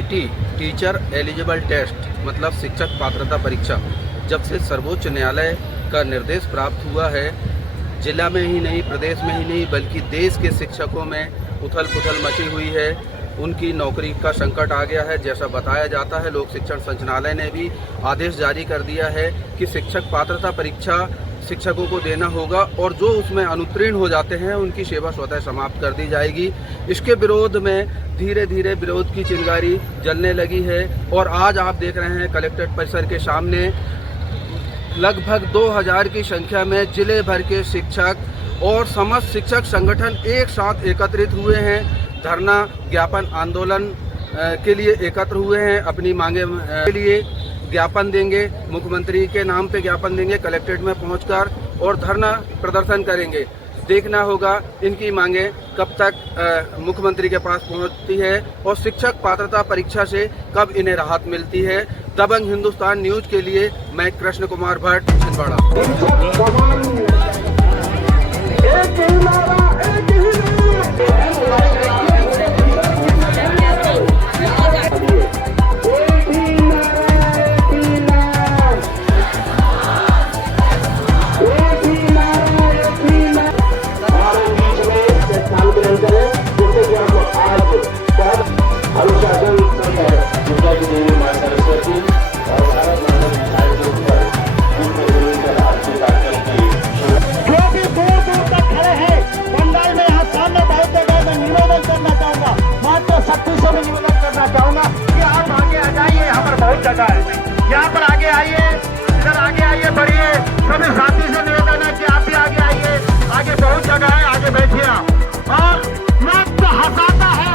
TET teacher eligible test मतलब शिक्षक पात्रता परीक्षा जब से सर्वोच्च न्यायालय का निर्देश प्राप्त हुआ है, जिला में ही नहीं, प्रदेश में ही नहीं, बल्कि देश के शिक्षकों में उथल पुथल मची हुई है। उनकी नौकरी का संकट आ गया है। जैसा बताया जाता है, लोक शिक्षण संचालनालय ने भी आदेश जारी कर दिया है कि शिक्षक पात्रता परीक्षा शिक्षकों को देना होगा और जो उसमें अनुत्तीर्ण हो जाते हैं उनकी सेवा स्वतः समाप्त कर दी जाएगी। इसके विरोध में धीरे धीरे विरोध की चिंगारी जलने लगी है और आज आप देख रहे हैं कलेक्ट्रेट परिसर के सामने लगभग 2000 की संख्या में जिले भर के शिक्षक और समस्त शिक्षक संगठन एक साथ एकत्रित हुए हैं। धरना ज्ञापन आंदोलन के लिए एकत्र हुए हैं। अपनी मांगे के लिए ज्ञापन देंगे, मुख्यमंत्री के नाम पे ज्ञापन देंगे कलेक्ट्रेट में पहुंचकर और धरना प्रदर्शन करेंगे। देखना होगा इनकी मांगे कब तक मुख्यमंत्री के पास पहुंचती है और शिक्षक पात्रता परीक्षा से कब इन्हें राहत मिलती है। दबंग हिंदुस्तान न्यूज के लिए मैं कृष्ण कुमार भट्ट, छिंदवाड़ा। यहाँ पर आगे आइए, इधर आगे आइए, बढ़िए। सभी साथी से निवेदन है कि आप भी आगे आइए। आगे बहुत जगह है, आगे बैठिए आप। और लोग तो हंसाता है,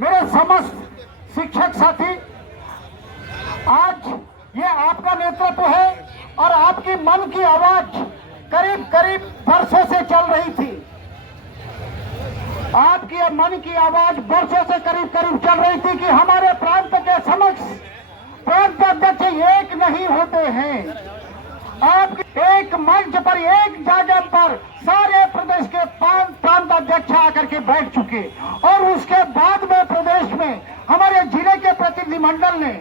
मेरे समस्त शिक्षक साथी, आज ये आपका नेतृत्व है और आपकी मन की आवाज करीब करीब वर्षों से चल रही थी। आपकी मन की आवाज वर्षों से करीब करीब चल रही थी कि हमारे प्रांत के समक्ष प्रांत अध्यक्ष एक नहीं होते हैं। आप एक मंच पर, एक जगह पर सारे प्रदेश के 5 प्रांत अध्यक्ष आकर के बैठ चुके और उसके बाद में प्रदेश में हमारे जिले के प्रतिनिधिमंडल ने,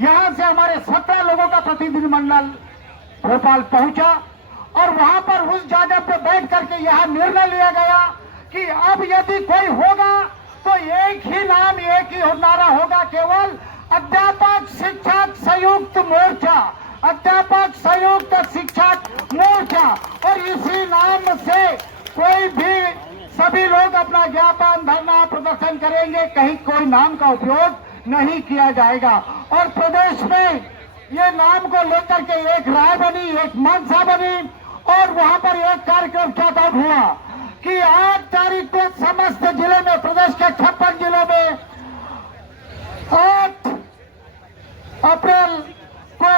यहां से हमारे 17 लोगों का प्रतिनिधिमंडल भोपाल पहुंचा और वहां पर उस जगह पर बैठ करके यहां निर्णय लिया गया कि अब यदि कोई होगा तो एक ही नाम, एक ही नारा होगा, केवल अध्यापक शिक्षक संयुक्त मोर्चा, अध्यापक संयुक्त शिक्षक मोर्चा। और इसी नाम से कोई भी सभी लोग अपना ज्ञापन धरना प्रदर्शन करेंगे, कहीं कोई नाम का उपयोग नहीं किया जाएगा। और प्रदेश में ये नाम को लेकर के एक राय बनी, एक मंशा बनी और वहां पर एक कार्यक्रम चार्ट आउट हुआ कि 8 तारीख को समस्त जिले में, प्रदेश के 56 जिलों में 8 अप्रैल को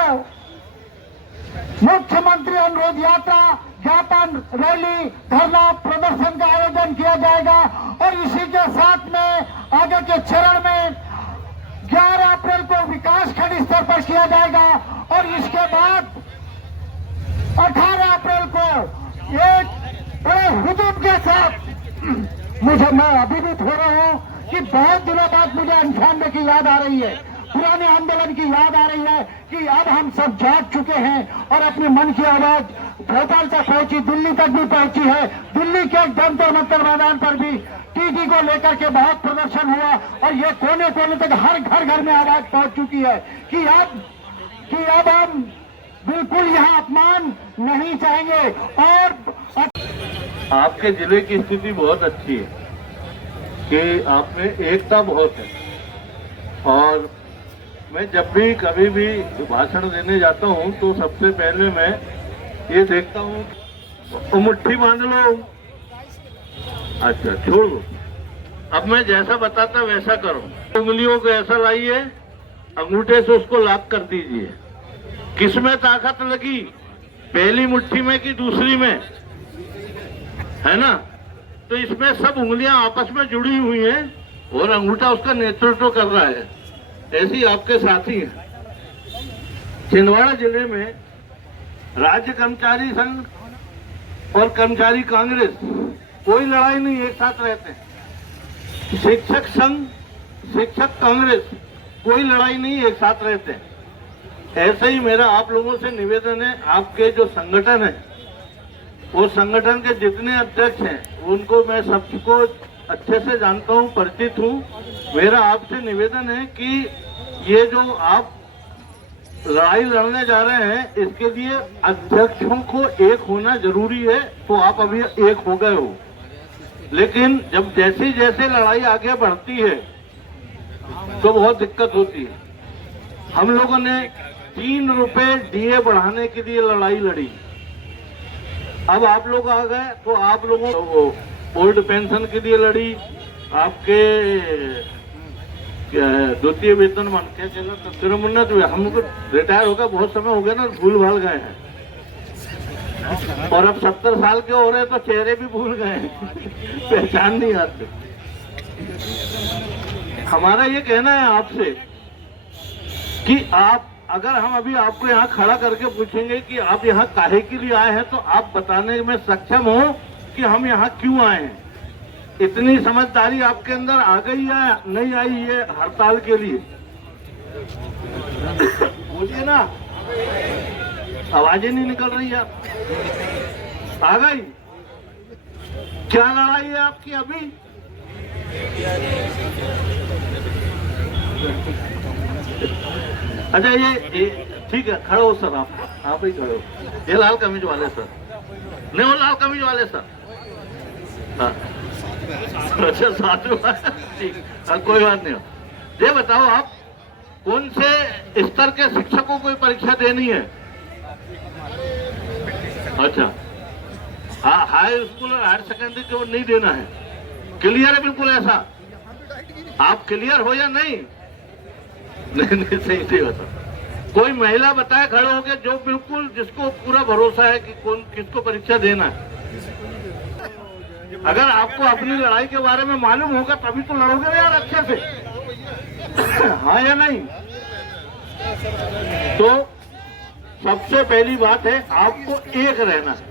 मुख्यमंत्री अनुरोध यात्रा, ज्ञापन रैली, धरना प्रदर्शन का आयोजन किया जाएगा। और इसी के साथ में आगे के चरण में 11 अप्रैल को विकास खंड स्तर पर किया जाएगा और इसके बाद 18 अप्रैल को एक बड़े हुजूम के साथ मैं अभिभूत हो रहा हूं कि बहुत दिनों बाद मुझे 98 की याद आ रही है, पुराने आंदोलन की याद आ रही है कि अब हम सब जाग चुके हैं और अपने मन की आवाज भोपाल तक पहुंची, दिल्ली तक भी पहुंची है। दिल्ली के जंतर मंतर मैदान पर भी टीटी को लेकर के बहुत प्रदर्शन हुआ और ये कोने कोने तक हर घर में आवाज पहुंच चुकी है कि अब हम बिल्कुल यहाँ अपमान नहीं चाहेंगे। और आपके जिले की स्थिति बहुत अच्छी है कि आप में एकता बहुत है और मैं जब भी कभी भी भाषण देने जाता हूं तो सबसे पहले मैं ये देखता हूं, तो मुट्ठी बांध लो, अच्छा छोड़ दो, अब मैं जैसा बताता वैसा करो, उंगलियों को ऐसा लाइए, अंगूठे से उसको लॉक कर दीजिए। किसमें ताकत लगी, पहली मुट्ठी में कि दूसरी में, है ना? तो इसमें सब उंगलियां आपस में जुड़ी हुई हैं और अंगूठा उसका नेतृत्व कर रहा है। ऐसी आपके साथी हैं। छिंदवाड़ा जिले में राज्य कर्मचारी संघ और कर्मचारी कांग्रेस कोई लड़ाई नहीं, एक साथ रहते हैं। शिक्षक संघ, शिक्षक कांग्रेस कोई लड़ाई नहीं, एक साथ रहते हैं। ऐसे ही मेरा आप लोगों से निवेदन है, आपके जो संगठन है वो संगठन के जितने अध्यक्ष हैं उनको मैं सबको अच्छे से जानता हूं, परिचित हूं। मेरा आपसे निवेदन है कि ये जो आप लड़ाई लड़ने जा रहे हैं इसके लिए अध्यक्षों को एक होना जरूरी है, तो आप अभी एक हो गए हो, लेकिन जब जैसे जैसे लड़ाई आगे बढ़ती है तो बहुत दिक्कत होती है। हम लोगों ने 3 रुपए डीए बढ़ाने के लिए लड़ाई लड़ी, अब आप लोग आ गए तो आप लोगों ओल्ड पेंशन के लिए लड़ी, आपके द्वितीय वेतनमान क्या कहना तिरमुन्नत हुए, हमको रिटायर होकर बहुत समय हो गया ना, भूल भाल गए हैं, और अब 70 साल के हो रहे तो चेहरे भी भूल गए हैं, पहचान नहीं आते। हमारा ये कहना है आपसे कि आप, अगर हम अभी आपको यहाँ खड़ा करके पूछेंगे कि आप यहाँ काहे के लिए आए हैं, तो आप बताने में सक्षम हो कि हम यहाँ क्यों आए हैं। इतनी समझदारी आपके अंदर आ गई है, नहीं आई है हड़ताल के लिए? बोलिए ना, आवाजें नहीं निकल रही है। आ गई? क्या लड़ाई है आपकी अभी? अच्छा ये ठीक है, खड़े हो सर, आप ही खड़े हो। ये लाल कमीज वाले सर, नहीं वो लाल कमीज वाले सर, हाँ अच्छा साथ में ठीक, कोई बात नहीं। ये बताओ आप कौन से स्तर के शिक्षकों को परीक्षा देनी है? अच्छा हाँ, हाई स्कूल और हायर सेकेंडरी को नहीं देना है, क्लियर है बिल्कुल ऐसा? आप क्लियर हो या नहीं? नहीं सही होता। कोई महिला बताए खड़े होके जो बिल्कुल जिसको पूरा भरोसा है कि कौन किसको परीक्षा देना है। अगर आपको अपनी लड़ाई के बारे में मालूम होगा तभी तो लड़ोगे ना यार अच्छे से, हाँ या नहीं? तो सबसे पहली बात है आपको एक रहना है,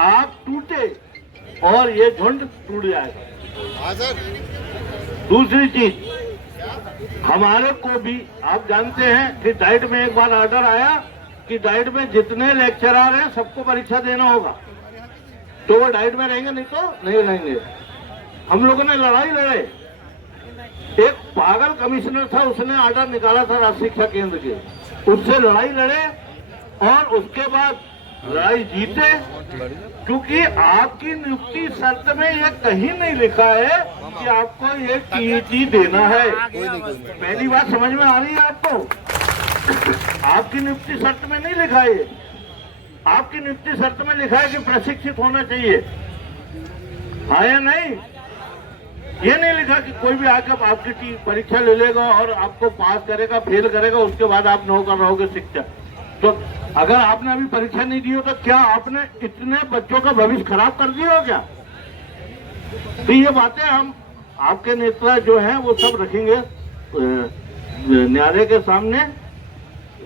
आप टूटे और ये झुंड टूट जाएगा। दूसरी चीज, हमारे को भी आप जानते हैं कि डाइट में एक बार ऑर्डर आया कि डाइट में जितने लेक्चरर हैं सबको परीक्षा देना होगा, तो वो डाइट में रहेंगे, नहीं तो नहीं रहेंगे। हम लोगों ने लड़ाई लड़े, एक पागल कमिश्नर था उसने ऑर्डर निकाला था राज्य शिक्षा केंद्र के, उससे लड़ाई लड़े और उसके बाद लड़ाई जीते, क्योंकि आपकी नियुक्ति शर्त में ये कहीं नहीं लिखा है कि आपको ये टीईटी देना है। पहली बात समझ में आ रही है आपको? आपकी नियुक्ति शर्त में नहीं लिखा है, आपकी नियुक्ति शर्त में लिखा है कि प्रशिक्षित होना चाहिए, हाँ या नहीं? ये नहीं लिखा कि कोई भी आकर आपकी परीक्षा ले लेगा और आपको पास करेगा, फेल करेगा, उसके बाद आप नौकर रहोगे शिक्षक। तो अगर आपने अभी परीक्षा नहीं दी हो तो क्या आपने इतने बच्चों का भविष्य खराब कर दिया हो क्या? तो ये बातें हम आपके नेता जो हैं वो सब रखेंगे न्यायालय के सामने।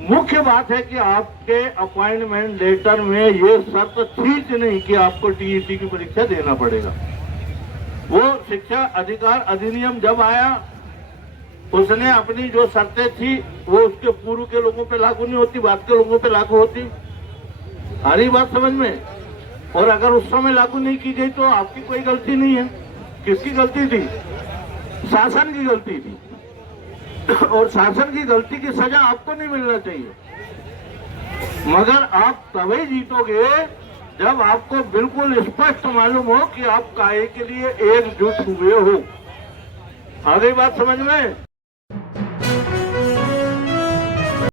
मुख्य बात है कि आपके अपॉइंटमेंट लेटर में ये शर्त थी नहीं कि आपको टीईटी की परीक्षा देना पड़ेगा। वो शिक्षा अधिकार अधिनियम जब आया उसने अपनी जो शर्तें थी वो उसके पूर्व के लोगों पे लागू नहीं होती, बाद के लोगों पे लागू होती। आ रही बात समझ में? और अगर उस समय लागू नहीं की गई तो आपकी कोई गलती नहीं है। किसकी गलती थी? शासन की गलती थी, और शासन की गलती की सजा आपको नहीं मिलना चाहिए। मगर आप तभी जीतोगे जब आपको बिल्कुल स्पष्ट मालूम हो कि आप काहे के लिए एकजुट हुए हो। आ गई बात समझ में?